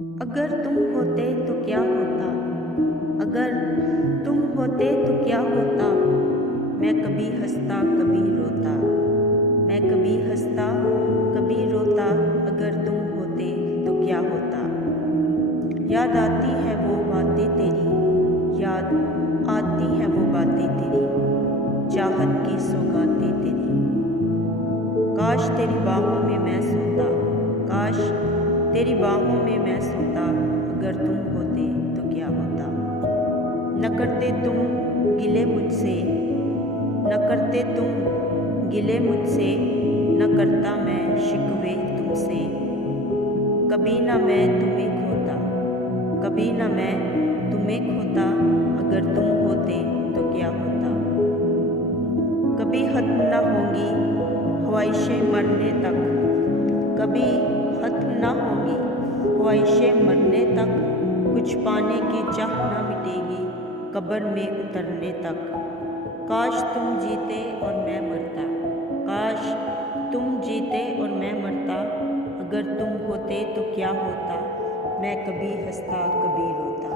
अगर तुम होते तो क्या होता, अगर तुम होते तो क्या होता। मैं कभी हंसता कभी रोता, मैं कभी हंसता कभी रोता। अगर तुम होते तो क्या होता। याद आती है वो बातें तेरी, याद आती है वो बातें तेरी, चाहत की सौगातें तेरी। काश तेरी बाहों में मैं सोता, काश तेरी बाहों में मैं सोता। अगर तुम होते तो क्या होता। न करते तुम गिले मुझसे, न करते तुम गिले मुझसे, न करता मैं शिकवे तुमसे। कभी न मैं तुम्हें खोता, कभी न मैं तुम्हें खोता। अगर तुम होते तो क्या होता। कभी खत्म न होंगी ख्वाहिशें मरने तक, कभी खत्म न होंगी ख्वाहिशें मरने तक। कुछ पाने की चाह न मिटेगी कब्र में उतरने तक। काश तुम जीते और मैं मरता, काश तुम जीते और मैं मरता। अगर तुम होते तो क्या होता। मैं कभी हंसता कभी रोता।